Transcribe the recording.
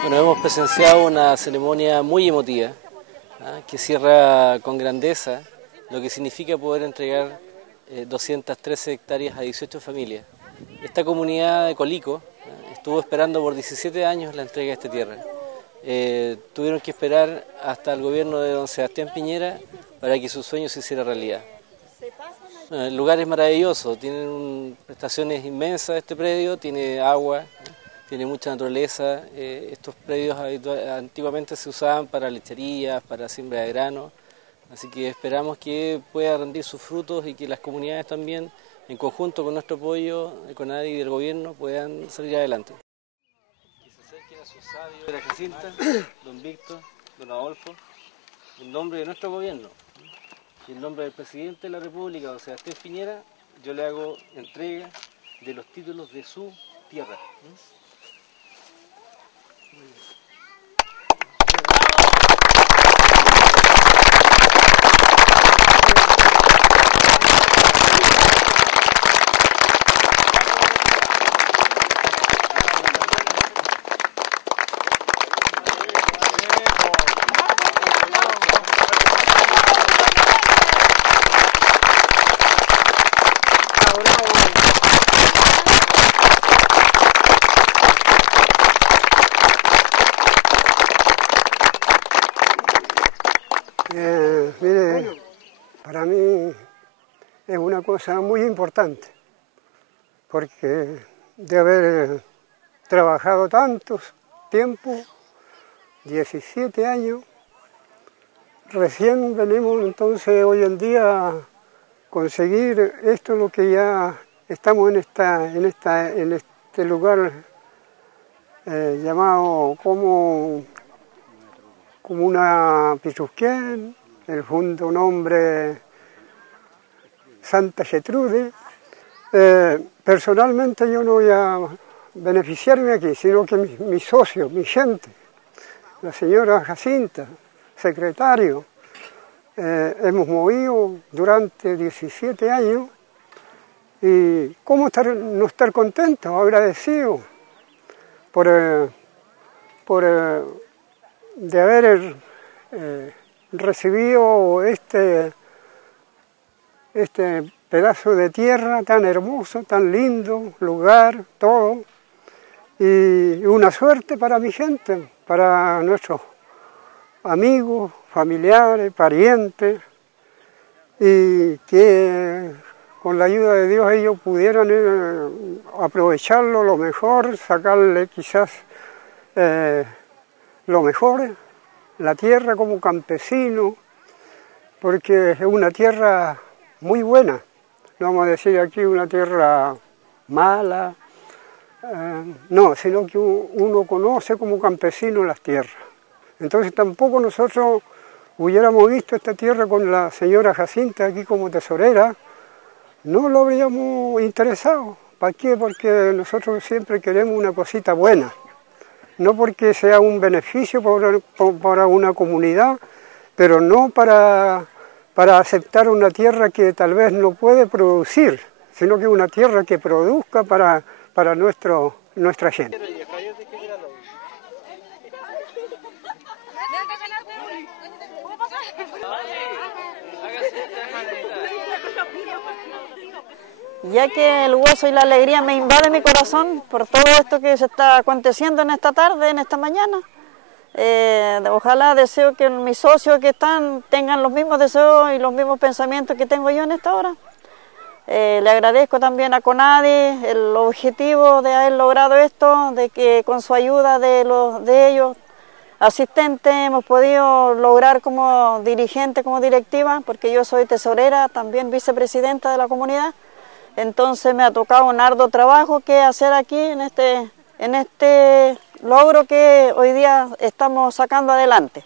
Bueno, hemos presenciado una ceremonia muy emotiva, que cierra con grandeza lo que significa poder entregar 213 hectáreas a 18 familias. Esta comunidad de Colico estuvo esperando por 17 años la entrega de esta tierra. Tuvieron que esperar hasta el gobierno de don Sebastián Piñera para que su sueño se hiciera realidad. El lugar es maravilloso, tiene prestaciones inmensas este predio, tiene agua, tiene mucha naturaleza. Estos predios antiguamente se usaban para lecherías, para siembra de grano, así que esperamos que pueda rendir sus frutos y que las comunidades también, en conjunto con nuestro apoyo, con ADI y del gobierno, puedan salir adelante. Que se acerquen a su sabio de la Jacinta, don Víctor, don Adolfo, en nombre de nuestro gobierno y en nombre del presidente de la República, don Sebastián Piñera, yo le hago entrega de los títulos de su tierra. Mire, para mí es una cosa muy importante, porque de haber trabajado tantos tiempo, 17 años, recién venimos entonces hoy en día a conseguir esto, lo que ya estamos en este lugar llamado como una Pichusquén, el junto nombre Santa Gertrude. Personalmente yo no voy a beneficiarme aquí, sino que mi socio, mi gente, la señora Jacinta, secretario, hemos movido durante 17 años y cómo no estar contentos, agradecidos de haber recibido este pedazo de tierra tan hermoso, tan lindo, lugar, todo, y una suerte para mi gente, para nuestros amigos, familiares, parientes, y que con la ayuda de Dios ellos pudieran aprovecharlo lo mejor, sacarle quizás lo mejor, la tierra como campesino, porque es una tierra muy buena, no vamos a decir aquí una tierra mala, no, sino que uno conoce como campesino las tierras. Entonces tampoco nosotros hubiéramos visto esta tierra con la señora Jacinta aquí como tesorera, no lo habríamos interesado. ¿Para qué? Porque nosotros siempre queremos una cosita buena. No porque sea un beneficio para una comunidad, pero no para aceptar una tierra que tal vez no puede producir, sino que una tierra que produzca para nuestra gente. Ya que el gozo y la alegría me invade mi corazón por todo esto que se está aconteciendo en esta tarde, en esta mañana. Ojalá deseo que mis socios que están tengan los mismos deseos y los mismos pensamientos que tengo yo en esta hora. Le agradezco también a CONADI el objetivo de haber logrado esto, de que con su ayuda de ellos, asistentes, hemos podido lograr como dirigente, como directiva, porque yo soy tesorera, también vicepresidenta de la comunidad. Entonces me ha tocado un arduo trabajo que hacer aquí en este logro que hoy día estamos sacando adelante.